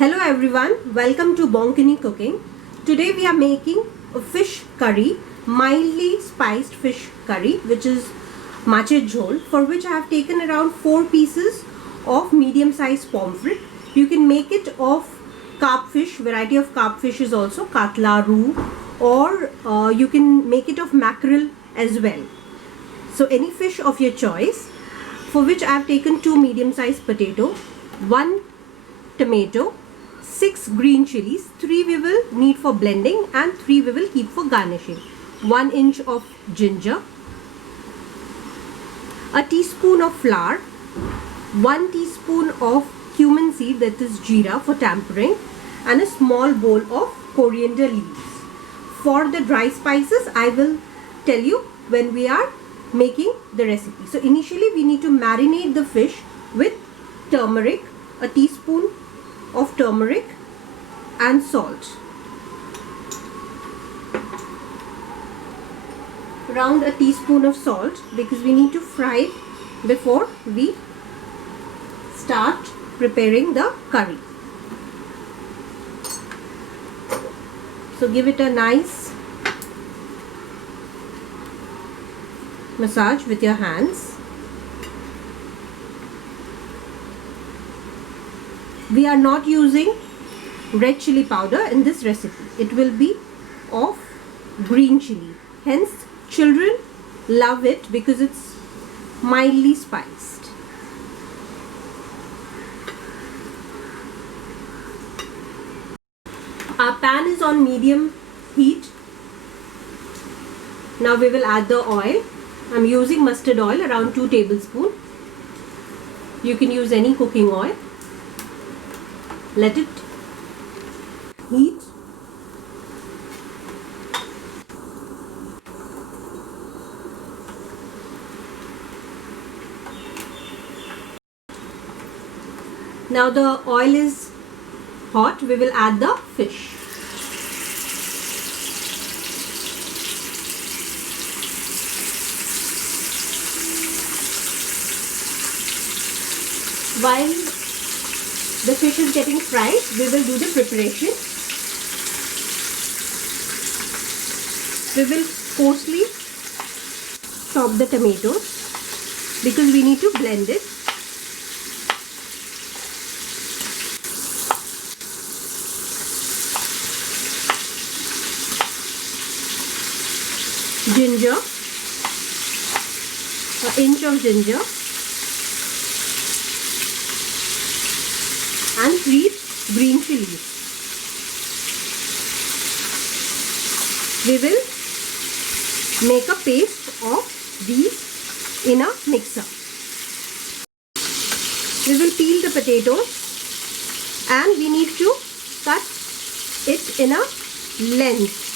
Hello everyone, welcome to Bonkini Cooking. Today we are making a fish curry, mildly spiced fish curry, which is mache jhol, for which I have taken around 4 pieces of medium sized pomfret. You can make it of carp fish, variety of carp fish is also katla, roux, or you can make it of mackerel as well. So any fish of your choice, for which I have taken 2 medium sized potato, 1 tomato, 6 green chilies, 3 we will need for blending and 3 we will keep for garnishing, 1 inch of ginger, a teaspoon of flour, 1 teaspoon of cumin seed, that is jeera for tempering, and a small bowl of coriander leaves. For the dry spices, I will tell you when we are making the recipe. So initially we need to marinate the fish with turmeric, a teaspoon of turmeric and salt, around a teaspoon of salt, because we need to fry it before we start preparing the curry. So give it a nice massage with your hands. We are not using red chili powder in this recipe. It will be of green chili. Hence, children love it because it's mildly spiced. Our pan is on medium heat. Now we will add the oil. I'm using mustard oil, around 2 tablespoons. You can use any cooking oil. Let it heat. Now the oil is hot, we will add the fish. While the fish is getting fried, we will do the preparation. We will coarsely chop the tomatoes because we need to blend it. Ginger, an inch of ginger, and 3 green chilies. We will make a paste of these in a mixer. We will peel the potatoes and we need to cut it in a length.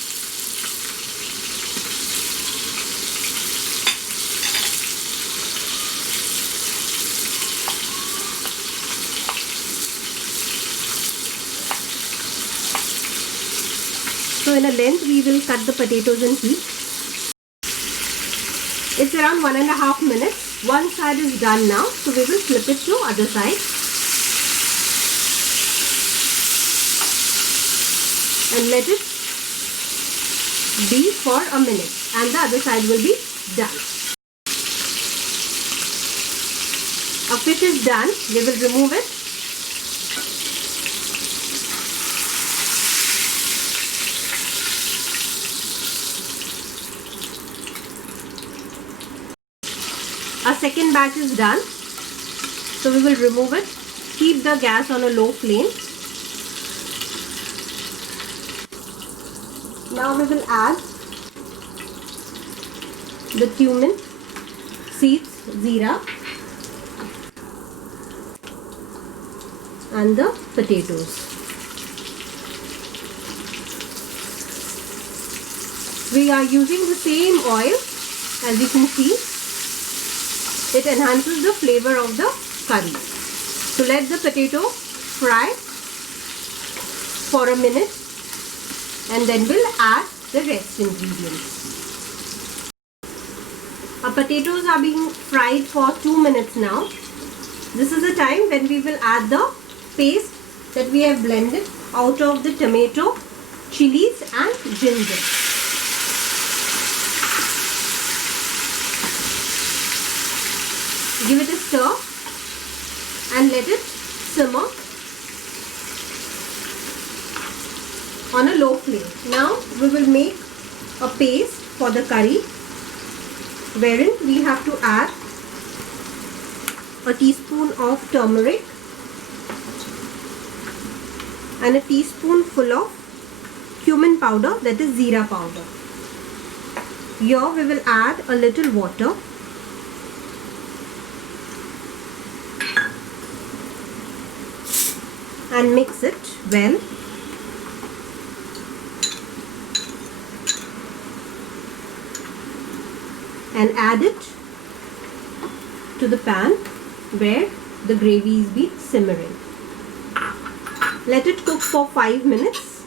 So in a length we will cut the potatoes and keep. It's around 1.5 minutes. One side is done now, so we will flip it to other side. And let it be for a minute, and the other side will be done. Our fish is done. We will remove it. Our second batch is done, so we will remove it. Keep the gas on a low flame. Now we will add the cumin seeds, jeera, and the potatoes. We are using the same oil, as you can see. It enhances the flavor of the curry. So let the potato fry for a minute and then we'll add the rest ingredients. Our potatoes are being fried for 2 minutes now. This is the time when we will add the paste that we have blended out of the tomato, chilies and ginger. Give it a stir and let it simmer on a low flame. Now we will make a paste for the curry, wherein we have to add a teaspoon of turmeric and a teaspoonful of cumin powder, that is Zeera powder. Here we will add a little water and mix it well. And add it to the pan where the gravy is being simmering. Let it cook for 5 minutes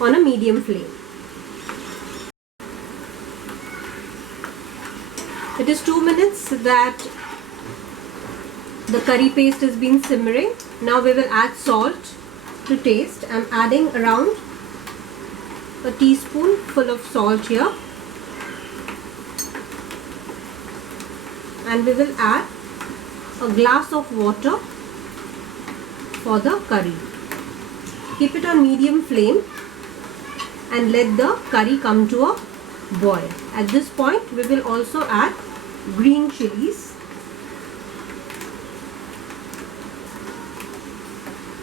on a medium flame. It is 2 minutes that the curry paste has been simmering. Now we will add salt to taste. I am adding around a teaspoonful of salt here, and we will add a glass of water for the curry. Keep it on medium flame and let the curry come to a boil. At this point we will also add green chilies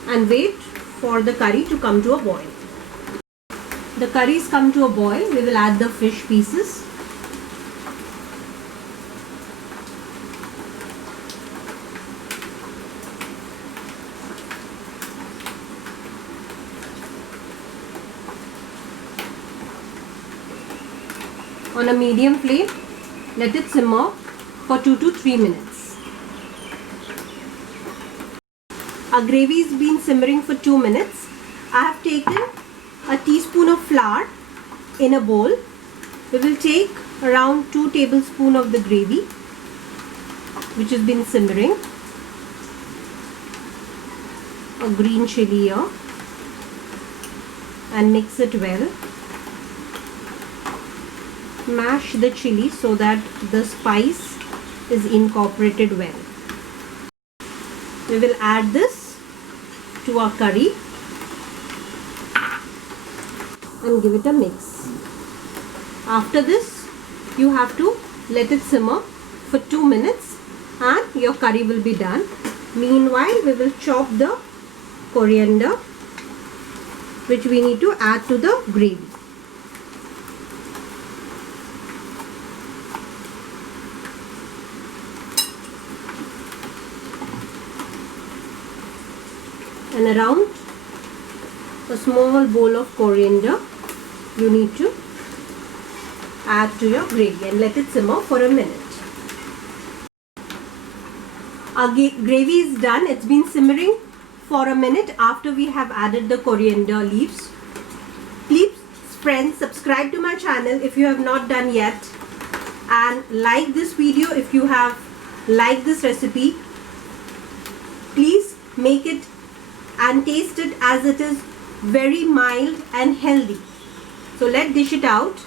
and wait for the curry to come to a boil. The curries come to a boil, we will add the fish pieces. On a medium flame, let it simmer for 2 to 3 minutes. Our gravy has been simmering for 2 minutes. I have taken a teaspoon of flour in a bowl. We will take around 2 tablespoons of the gravy which has been simmering. A green chili here and mix it well. Mash the chili so that the spice is incorporated well. We will add this to our curry and give it a mix. After this, you have to let it simmer for 2 minutes and your curry will be done. Meanwhile, we will chop the coriander which we need to add to the gravy. And around a small bowl of coriander you need to add to your gravy and let it simmer for a minute. Our gravy is done. It's been simmering for a minute after we have added the coriander leaves. Please friends, subscribe to my channel if you have not done yet, and like this video if you have liked this recipe. Please make it and taste it, as it is very mild and healthy. So let's dish it out.